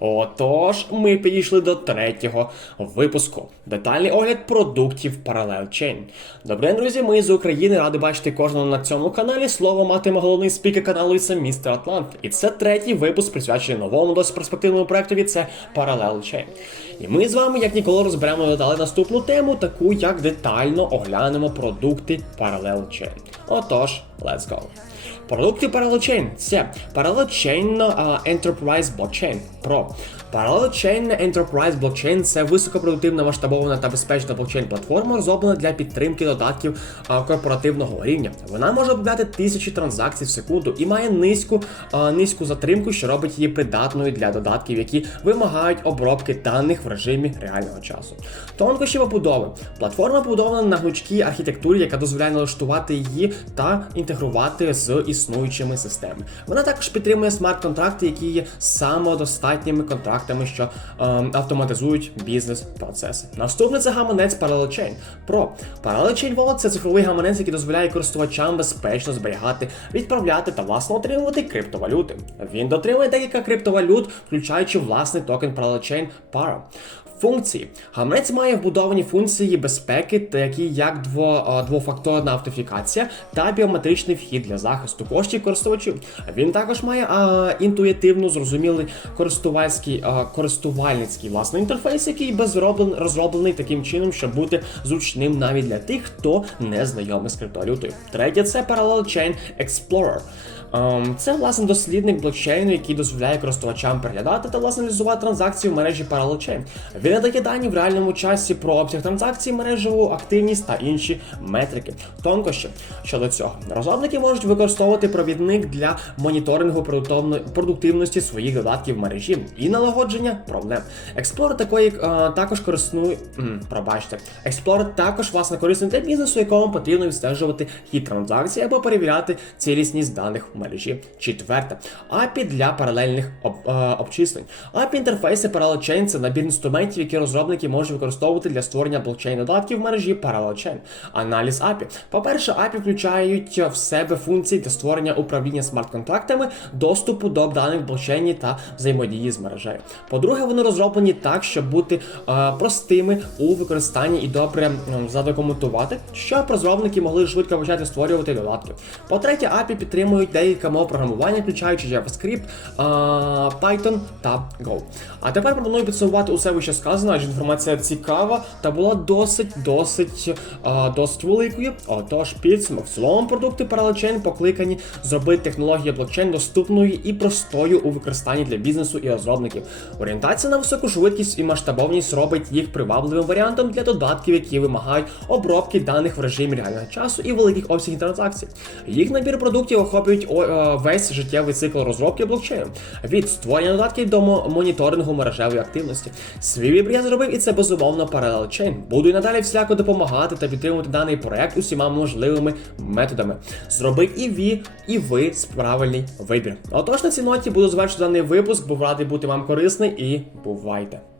Отож, ми підійшли до третього випуску. Детальний огляд продуктів Parallel Chain. Добрий день, друзі, ми з України. Ради бачити кожного на цьому каналі. Слово матиме головний спікер каналу і це містер Атлант. І це третій випуск, присвячений новому досить перспективному проектові. Це Parallel Chain. І ми з вами, як ніколи, розберемо деталі наступну тему, таку як детально оглянемо продукти Parallel Chain. Отож, let's go. Продукти Parallel – це Parallel Chain Enterprise Blockchain Pro. Parallel Chain Enterprise Blockchain – це високопродуктивна, масштабована та безпечна блокчейн-платформа, розроблена для підтримки додатків а, корпоративного рівня. Вона може обробляти тисячі транзакцій в секунду і має низьку, а, низьку затримку, що робить її придатною для додатків, які вимагають обробки даних в режимі реального часу. Тонкощі побудови. Платформа побудована на гнучкій архітектурі, яка дозволяє налаштувати її та інтегрувати з існуючими системами. Вона також підтримує смарт-контракти, які є самодостатніми контрактами, що ем, автоматизують бізнес-процеси. Наступне це гаманець Parallel Chain Pro. Parallel Chain Wallet – це цифровий гаманець, який дозволяє користувачам безпечно зберігати, відправляти та власно отримувати криптовалюти. Він дотримує декілька криптовалют, включаючи власний токен Parallel Chain Para. Функції. Гаманець має вбудовані функції безпеки, такі як дво, двофакторна автентифікація та біометричний вхід для захисту коштів користувачів. Він також має е, інтуїтивно зрозумілий користувальський е, користувальницький власний інтерфейс, який безроблен, розроблений таким чином, щоб бути зручним навіть для тих, хто не знайомий з криптовалютою. Третє це Parallel Chain Explorer. Ем, Це власне дослідник блокчейну, який дозволяє користувачам переглядати та власне аналізувати транзакції в мережі Parallel Chain. Він надає дані в реальному часі про обсяг транзакцій, мережеву активність та інші метрики. Тонкощі щодо цього. Розробники можуть використовувати провідник для моніторингу продуктивності своїх додатків мережі і налагодження проблем. Explorer такої е, також кориснує. Пробачте, Explorer також власне корисний для бізнесу, якому потрібно відстежувати хід транзакцій або перевіряти цілісність даних в мережі. Четверте, API для паралельних об, е, обчислень. API інтерфейси Parallel Chain – це набір інструментів, які розробники можуть використовувати для створення блокчейн додатків в мережі Parallel. Аналіз API. По-перше, API включають в себе функції для створення управління смарт-контрактами, доступу до даних в блокчейні та взаємодії з мережею. По-друге, вони розроблені так, щоб бути е, простими у використанні і добре м, задокументувати, щоб розробники могли швидко почати створювати додатки. По-третє, API підтримують деяка мов програмування, включаючи JavaScript, е, Python та Go. А тепер пропоную підсумувати усе вище сказано, адже інформація цікава та була досить, досить, досить великою. Отож, підсумок. В продукти Parallel покликані зробити технологію блокчейн доступною і простою у використанні для бізнесу і розробників. Орієнтація на високу швидкість і масштабовність робить їх привабливим варіантом для додатків, які вимагають обробки даних в режимі реального часу і великих обсягів транзакцій. Їх набір продуктів охоплюють е, весь життєвий цикл розробки блокчейну від створення додатків до моніторингу мережевої активності. Свій вибір я зробив, і це безумовно Parallel Chain. Буду й надалі всяко допомагати та підтримувати даний проект усіма можливими методами. Зробив і ви, і ви правильний вибір. Отож на цій ноті буду завершити даний випуск, був радий бути вам корисний і бувайте!